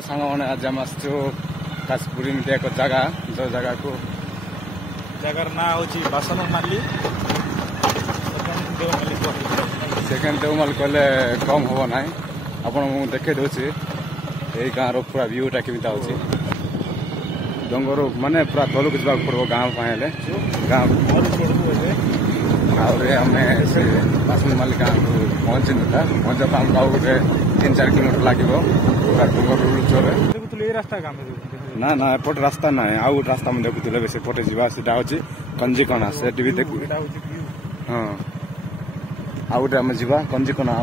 सांग मैंने आज आम आसचु काशपुरी एक जगह जो जगह को जगार ना हूँ बासनमाली सेकेंड देवमाल कहले कम हम ना आपण देखे दूसरी यही गाँव पूरा व्यूटा केमिता अच्छी डंगर माने पूरा तलक जावाक पड़ो गाँव पाए गाँव आम से बासनमाली गाँव को पहुंची था पहुंचा तो आमको गोटे 3-4 किलोमीटर लगे पूरा डंगर उलूचर रास्ता काम ना ना एपट रास्ता ना आउ गोटे रास्ता मुझे देखुले से पटे जावा अच्छी कंजीकणा से भी देख हाँ आउ गोटे आम जा कंजीकणा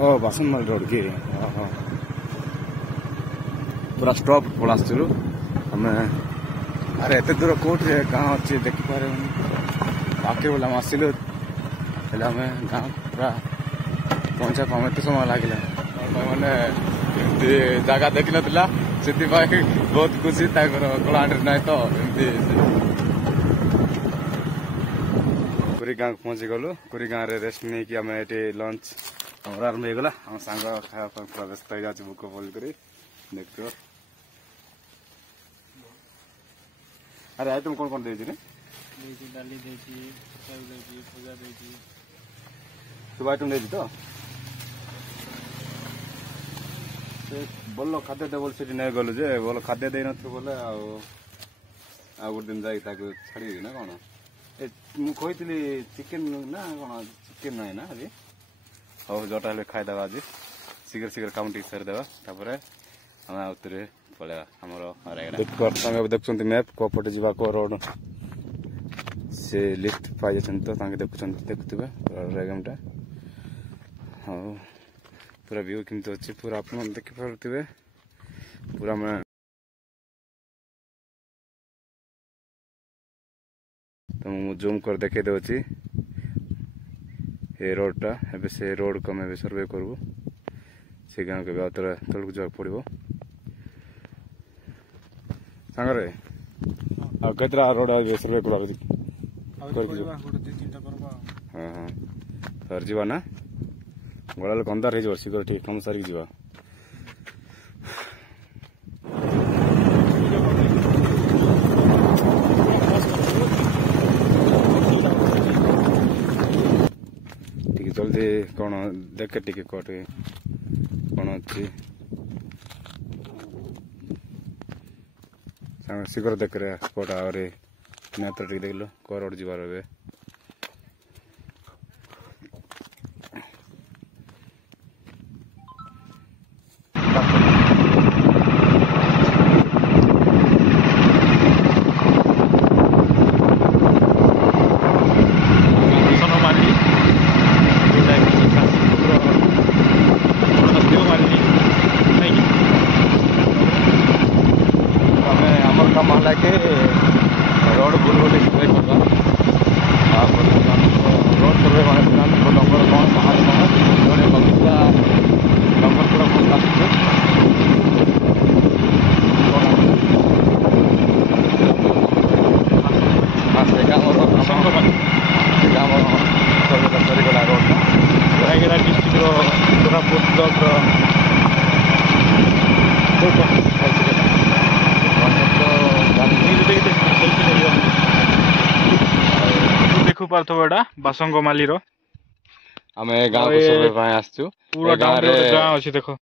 ओ बासनमाली रोड की पूरा स्टॉप पलासलु आम अरे एत दूर कौटे गाँव अच्छी देखिपारे बाकी बोले आम आसिलु आम गाँव पूरा पहुंचा पाम एत समय लगे मैंने जगह देख ना से बहुत खुशी कलाहांडी ना तो कुरी गाँव पहुंची गलु कुरी गाँव रे रेस्ट नहीं कि आम ये लंच हमारा आरंभ होगा आम सांग खाया पूरा व्यस्त हो जाए भूक बोल कर देख अरे आई तुम कौन दे डाली पूजा सब आइटम दे तो भल खाद्य दे बोल से नहीं गलु जे भल खाद्य दे नु बोले आ गोटे दिन जाए छाड़ी ना कौन मुझे चिकेन ना कौन चिकेन ना ना आज हाँ जोटा खाईदे आज शीघ्र शीघ्र काम टी सारीदे आम आउे पलैया आम देखुं मैप कोपटे जा रोड से लिफ्ट पाई तो देखुवे रेगमटा हाँ पूरा व्यू किंतु अच्छी पूरा आप देखिपे पूरा मैं तुमको जूम कर देखे दे ये रोडटा एबे से रोड को मैं सर्वे करबू से गाँव के तलक जा पड़ो सांगरे केतरा रोड सर्वे कर हाँ हाँ सर जीवा ना गला लोक अंधार हो शीघ्र ठीक कम सारिक जा जल्दी कौन देखे टी कटे कौन अच्छी शीघ्र देख रहे स्पट आगे नेत्र टी देख लो को रोड जीवार ए रोड बुल बुल सर्वे करवा रोड सर्वे डंगर कौन बाहर जड़े बगीचा डंगर पूरा बहुत आसुचे सरीगला road Rayagada district Koraput block देखु पार्थो एटा बासंगमाली रो आमे गांव को सर्वे पाए आसछु पूरा गांव रे गांव अछि देखो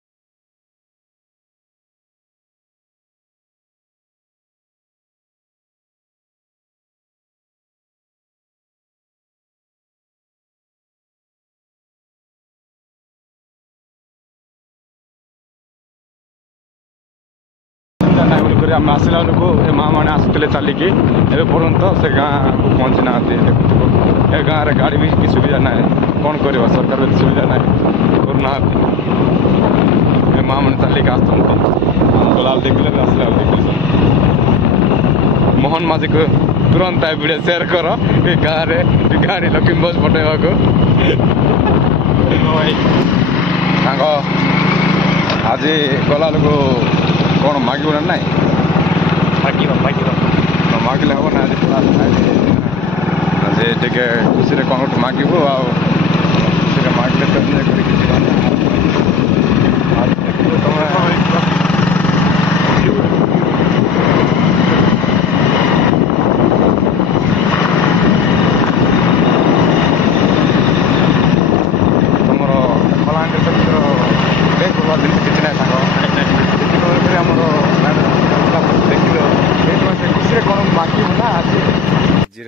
आम आसला लोक माँ मैंने आसुले चलिकी ए पर्यंत से गाँव को पहुँची ना देखुव ए गाँव में गाड़ी भी कि सुविधा ना कौन कर सरकार सुविधा ना करना माँ मैंने चलिक आस गला देखिले आसला देखिले मोहन माझी को तुरंत वीडियो शेयर कर गाँव में गाड़ी लक्ष्मी बस पटेवा को सांग आज गला लोक कौन मागिब ना मागिले हम ना आज टे खुशी कौन गोटे मागिबू आ खुशी मागिले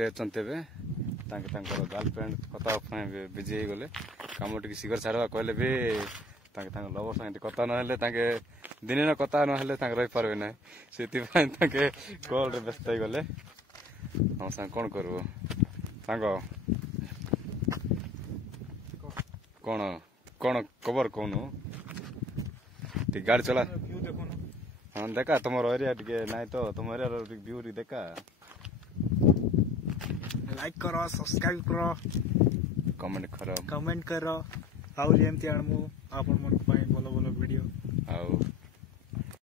ରେ ଅଛନ୍ତି ଏବେ ତାଙ୍କର ଗାର୍ଲଫ୍ରେଣ୍ଡ କଥା ପାଇଁ ବିଜି ହେଇଗଲେ କାମ ଟିକେ ଶୀଘ୍ର ଛାଡ଼ିବା କହିଲେ ବି ତାଙ୍କ ଲଭର ସାଙ୍ଗେ କଥା ନହେଲେ ତାଙ୍କେ ଦିନେ କଥା ନହେଲେ ତାଙ୍କେ ରହିପାରିବେ ନାହିଁ ସେଥିପାଇଁ ତାଙ୍କେ କଲ୍ରେ ବ୍ୟସ୍ତ ହେଇଗଲେ ଆମ ସାଙ୍ଗେ କ'ଣ କରିବୁ ସାଙ୍ଗ କ'ଣ କ'ଣ ଖବର କହୁନୁ ଟିକେ ଗାଡ଼ି ଚଲା ହଁ ଦେଖା ତମର ଏରିଆ ଟିକେ ନାଇଁ ତ ତମ ଏରିଆର ଭିଉ ଟିକେ ଦେଖା लाइक करो सब्सक्राइब करो कमेंट करो कमेंट करो आउरी एमती आणमु आपण मन पाई बोलो बोलो वीडियो ଆଉ